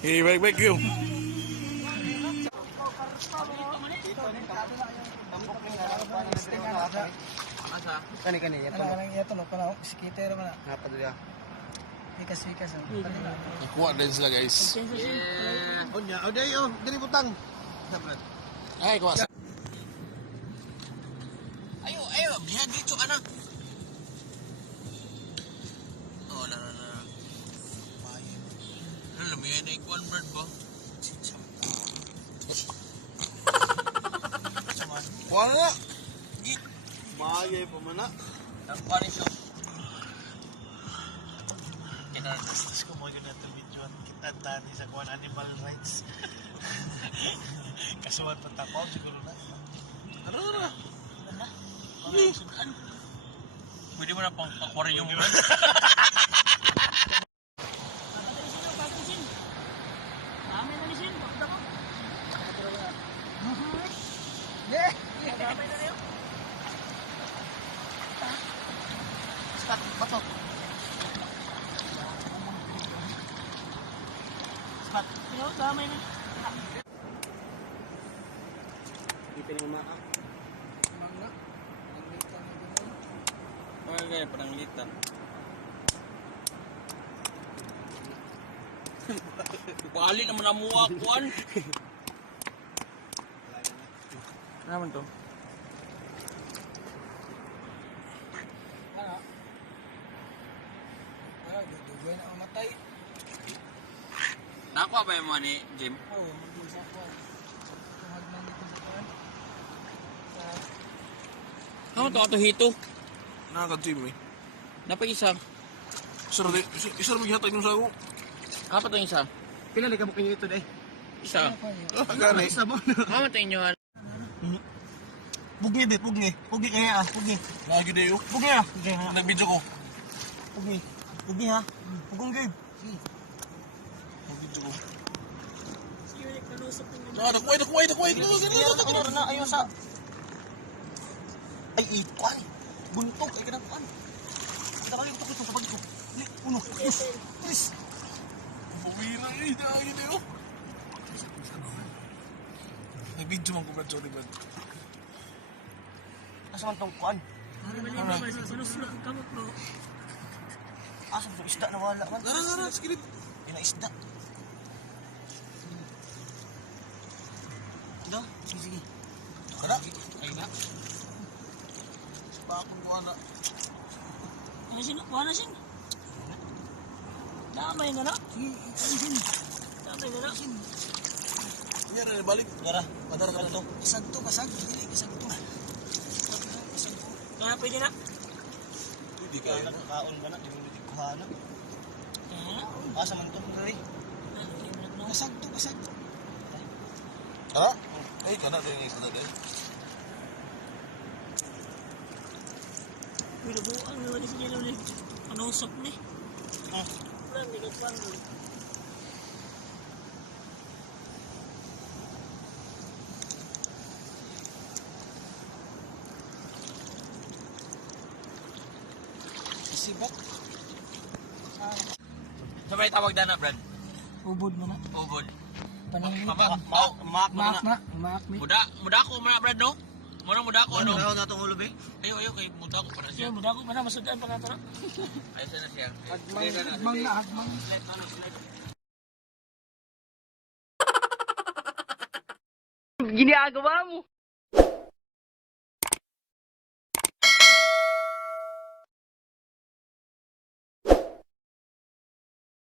Okay, baik-baik yun. Kani-kani, Ito no, kana sikitero man. Apa dulu ya? Wikas-wikas. Kuha din sila guys. Oh, nya, oh, dai, oh, dali butang. Ay, kuha. Ayo, biar gitu anak. Oh, na. Lebih ada ikuan bird ba? Kuha na. Mayay pa man na. Ang panis yo. Gusto ko mo yun na ito video kita tani sa kuwan animal rights. Kasuhan pa takaw siguro na. Ano? Pwede mo na pang aquarium mo. Batok. Dito ni mama. Ano kaya pananglitan? Bali naman ang muwa kuan. Naman to. Dugay na matay. Nakuha ba yung mga ni Jim? Oo, mag-isa ko. Tumagnan dito sa kuwan. Ano to ato hito? Nakaka-team eh. Napag-isa. Isa na maghihatag yung sago. Ano pa to isa? Pila ka mo kinyo ito day? Isa. Gani. Isa mo. Ano to inyo? Bugi dit, bugi. Bugi kaya ah, bugi. Lagi dayo. Bugi ah. Nag-video ko. Bugi. Bugi ha. Bugong gib. Nag-video ko. Ah, Nakuha. Ano na ayo sa. Ay, ikuan. Buntok ay kanang kuan. Kita kali ito sa pagko. Uno. Please. Pumira eh. Lagi dayo. Nag-video man ko ba Johnny Bad? Asa man tong kuan? Asa tong isda na wala man? Gara, skilip. Ina isda. Ida, sige. Gara. Ay na. Pa akong kuha na. Ano sino? Wala sing. Damay nga na. Damay nga na. Kanya rin balik. Gara, madar ka na to. Kasag to, kasag. Dili, kasag to. Kaya pwede na. Hindi kaya na. Kaon ba na? Di mo nitik kuhana. Asa man to, Gary? Kasag to, kasag to. Gara? Ay, kana din yung isa na din. Pinabuang na wali siya ulit. Ano usap ni? Wala, hindi ka pang. Sibat. Sabay tawag na Brad. Ubod mo na. Ubod. Maak mi. Muda ko man Brad no? Muda ko no. Ano na tong ulo be? Ayo kay muda ko para siya. Muda ko para masudan pa ka Ay sana siya. Hadmang na, hadmang. Ginagawa mo.